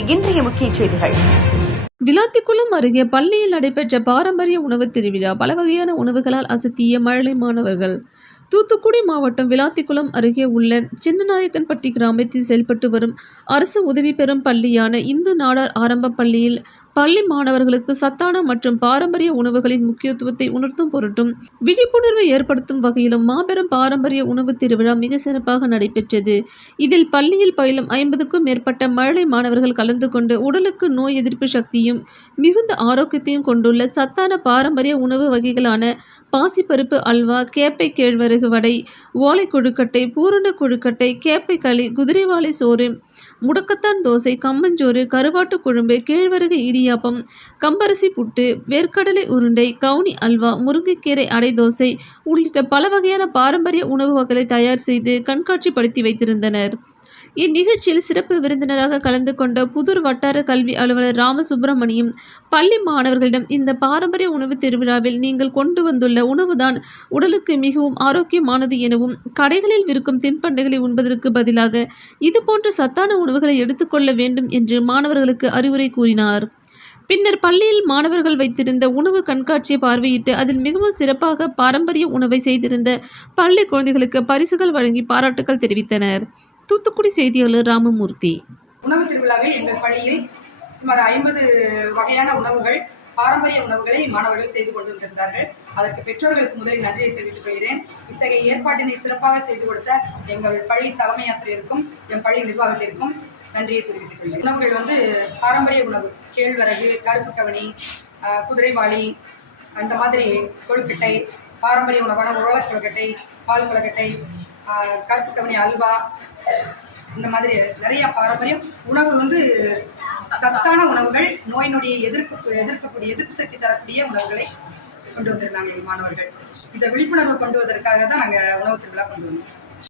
இன்றைய முக்கிய செய்திகள். விளாத்திக்குளம் அருகே பள்ளியில் நடைபெற்ற பாரம்பரிய உணவு திருவிழா. பல வகையான உணவுகளால் அசத்திய மழலை மாணவர்கள். தூத்துக்குடி மாவட்டம் விளாத்திக்குளம் அருகே உள்ள சின்னநாயக்கன்பட்டி கிராமத்தில் செயல்பட்டு வரும் அரசு உதவி பெறும் பள்ளியான இந்து நாடார் ஆரம்ப பள்ளியில் பள்ளி மாணவர்களுக்கு சத்தான மற்றும் பாரம்பரிய உணவுகளின் முக்கியத்துவத்தை உணர்த்தும் பொருட்டும் விழிப்புணர்வை ஏற்படுத்தும் வகையிலும் மாபெரும் பாரம்பரிய உணவு திருவிழா மிக சிறப்பாக நடைபெற்றது. இதில் பள்ளியில் பயிலும் 50க்கும் மேற்பட்ட மழலை மாணவர்கள் கலந்து கொண்டு உடலுக்கு நோய் எதிர்ப்பு சக்தியும் மிகுந்த ஆரோக்கியத்தையும் கொண்டுள்ள சத்தான பாரம்பரிய உணவு வகைகளான பாசிப்பருப்பு அல்வா, கேப்பை கேழ்வரகு வடை, ஓலை கொழுக்கட்டை, பூரண கொழுக்கட்டை, கேப்பை களி, குதிரைவாலை சோறு, முடக்கத்தான் தோசை, கம்மஞ்சோறு, கருவாட்டு குழம்பு, கேழ்வரகு இடியாப்பம், கம்பரிசி புட்டு, வேர்க்கடலை உருண்டை, கவுனி அல்வா, முருங்கைக்கீரை அடை தோசை உள்ளிட்ட பல வகையான பாரம்பரிய உணவு வகைகளை தயார் செய்து கண்காட்சிப்படுத்தி வைத்திருந்தனர். இந்நிகழ்ச்சியில் சிறப்பு விருந்தினராக கலந்து கொண்ட புதூர் வட்டார கல்வி அலுவலர் ராமசுப்பிரமணியம் பள்ளி மாணவர்களிடம் இந்த பாரம்பரிய உணவு திருவிழாவில் நீங்கள் கொண்டு வந்துள்ள உணவுதான் உடலுக்கு மிகவும் ஆரோக்கியமானது எனவும் கடைகளில் விற்கும் தின்பண்டங்களை உண்பதற்கு பதிலாக இதுபோன்ற சத்தான உணவுகளை எடுத்துக்கொள்ள வேண்டும் என்று மாணவர்களுக்கு அறிவுரை கூறினார். பின்னர் பள்ளியில் மாணவர்கள் வைத்திருந்த உணவு கண்காட்சியை பார்வையிட்டு அதில் மிகவும் சிறப்பாக பாரம்பரிய உணவை செய்திருந்த பள்ளி குழந்தைகளுக்கு பரிசுகள் வழங்கி பாராட்டுகள் தெரிவித்தனர். தூத்துக்குடி செய்தியாளர் ராமமூர்த்தி. உணவு திருவிழாவில் எங்கள் பள்ளியில் சுமார் 50 வகையான உணவுகள், பாரம்பரிய உணவுகளை மாணவர்கள் செய்து கொண்டு வந்திருந்தார்கள். அதற்கு பெற்றோர்களுக்கு முதலில் நன்றியை தெரிவித்துக் கொள்கிறேன். இத்தகைய ஏற்பாட்டினை சிறப்பாக செய்து கொடுத்த எங்கள் பள்ளி தலைமை ஆசிரியருக்கும் என் பள்ளி நிர்வாகத்திற்கும் நன்றியை தெரிவித்துக் கொள்கிறேன். உணவுகள் பாரம்பரிய உணவு, கேழ்வரகு, கருப்பு கவனி, குதிரைவாளி, அந்த மாதிரி கொழுக்கட்டை, பாரம்பரிய உணவான உருளை கொழுக்கட்டை, பால் கொழுக்கட்டை, கருப்பு கவனி அல்வா, இந்த மாதிரி நிறைய பாரம்பரியம் உணவு சத்தான உணவுகள், நோய் நொடியை எதிர்ப்பு சக்தி தரக்கூடிய உணவுகளை கொண்டு வந்திருந்தாங்க எங்கள் மாணவர்கள். இதை விழிப்புணர்வு கொண்டு வருவதற்காக தான் நாங்கள் உணவு திருவிழா கொண்டு வந்தோம்.